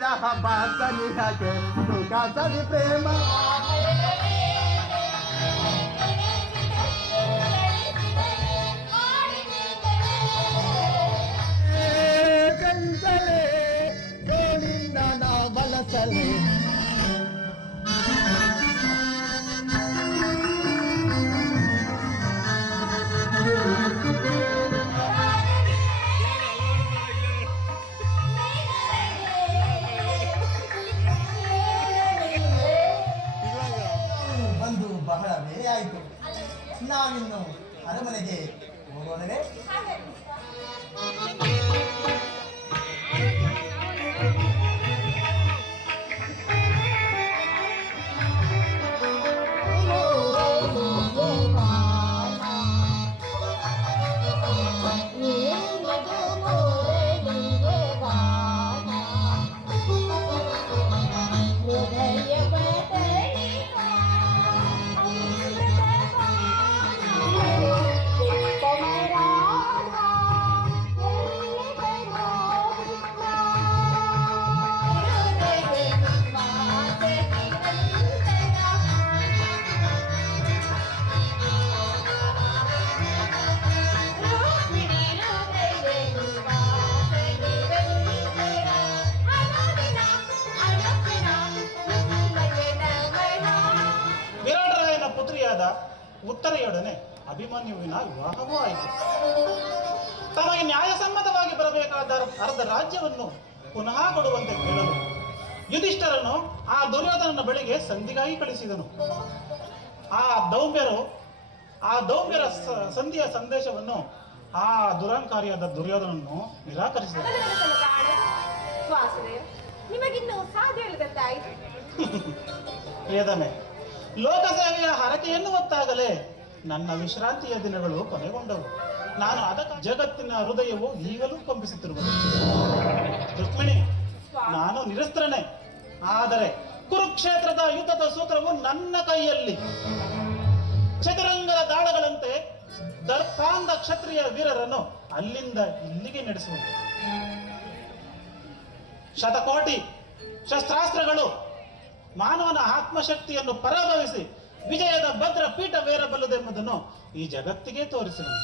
ವಿರಹ ಬಾಸನಿಹಗೆ ಸುಖ ಸವಿ ಪ್ರೇಮ ಕಂಚಲೆ ಗೋಳಿಂದ ನಾ ಬಲಸಲೆ ಬಂದು ಬಹಳ ಬೇರೆ ಆಯಿತು. ನಾವಿನ್ನು ಅರಮನೆಗೆ ಹೋಗೋಣವೇ? ಉತ್ತರೆಯೊಡನೆ ಅಭಿಮನ್ಯುವಿನ ವಿವಾಹವೂ ಆಯಿತು. ತಮಗೆ ನ್ಯಾಯಸಮ್ಮತವಾಗಿ ಬರಬೇಕಾದ ಅರ್ಧ ರಾಜ್ಯವನ್ನು ಪುನಃ ಕೊಡುವಂತೆ ಕೇಳಲು ಯುಧಿಷ್ಠರನು ಆ ದುರ್ಯೋಧನನ ಬಳಿಗೆ ಸಂಧಿಗಾಗಿ ಕಳಿಸಿದನು. ಆ ದೌಮ್ಯರ ಸಂಧಿಯ ಸಂದೇಶವನ್ನು ಆ ದುರಂಕಾರಿಯಾದ ದುರ್ಯೋಧನನ್ನು ನಿರಾಕರಿಸಿದನು. ನಿಮಗಿನ್ನೂ ಸಾಧ್ಯ ಹೇಳಿದಂತಾಯಿತು. ಏದನೆ ಲೋಕಸೇವೆಯ ಹರಕೆಯನ್ನು ಹೊತ್ತಾಗಲೇ ನನ್ನ ವಿಶ್ರಾಂತಿಯ ದಿನಗಳು ಕೊನೆಗೊಂಡವು. ನಾನು ಅದಕ್ಕೆ ಜಗತ್ತಿನ ಹೃದಯವು ಈಗಲೂ ಕಂಪಿಸುತ್ತಿರುವುದು. ರುಕ್ಮಿಣಿ, ನಾನು ನಿರಸ್ತ್ರನೇ. ಆದರೆ ಕುರುಕ್ಷೇತ್ರದ ಯುದ್ಧದ ಸೂತ್ರವು ನನ್ನ ಕೈಯಲ್ಲಿ. ಚತುರಂಗದ ದಾಳಗಳಂತೆ ದರ್ಪಾಂಧ ಕ್ಷತ್ರಿಯ ವೀರರನ್ನು ಅಲ್ಲಿಂದ ಇಲ್ಲಿಗೆ ನಡೆಸುವುದು. ಶತಕೋಟಿ ಶಸ್ತ್ರಾಸ್ತ್ರಗಳು ಮಾನವನ ಆತ್ಮಶಕ್ತಿಯನ್ನು ಪರಾಭವಿಸಿ ವಿಜಯದ ಭದ್ರ ಪೀಠವೇರಬಲ್ಲದೆಂಬುದನ್ನು ಈ ಜಗತ್ತಿಗೆ ತೋರಿಸಿದನು.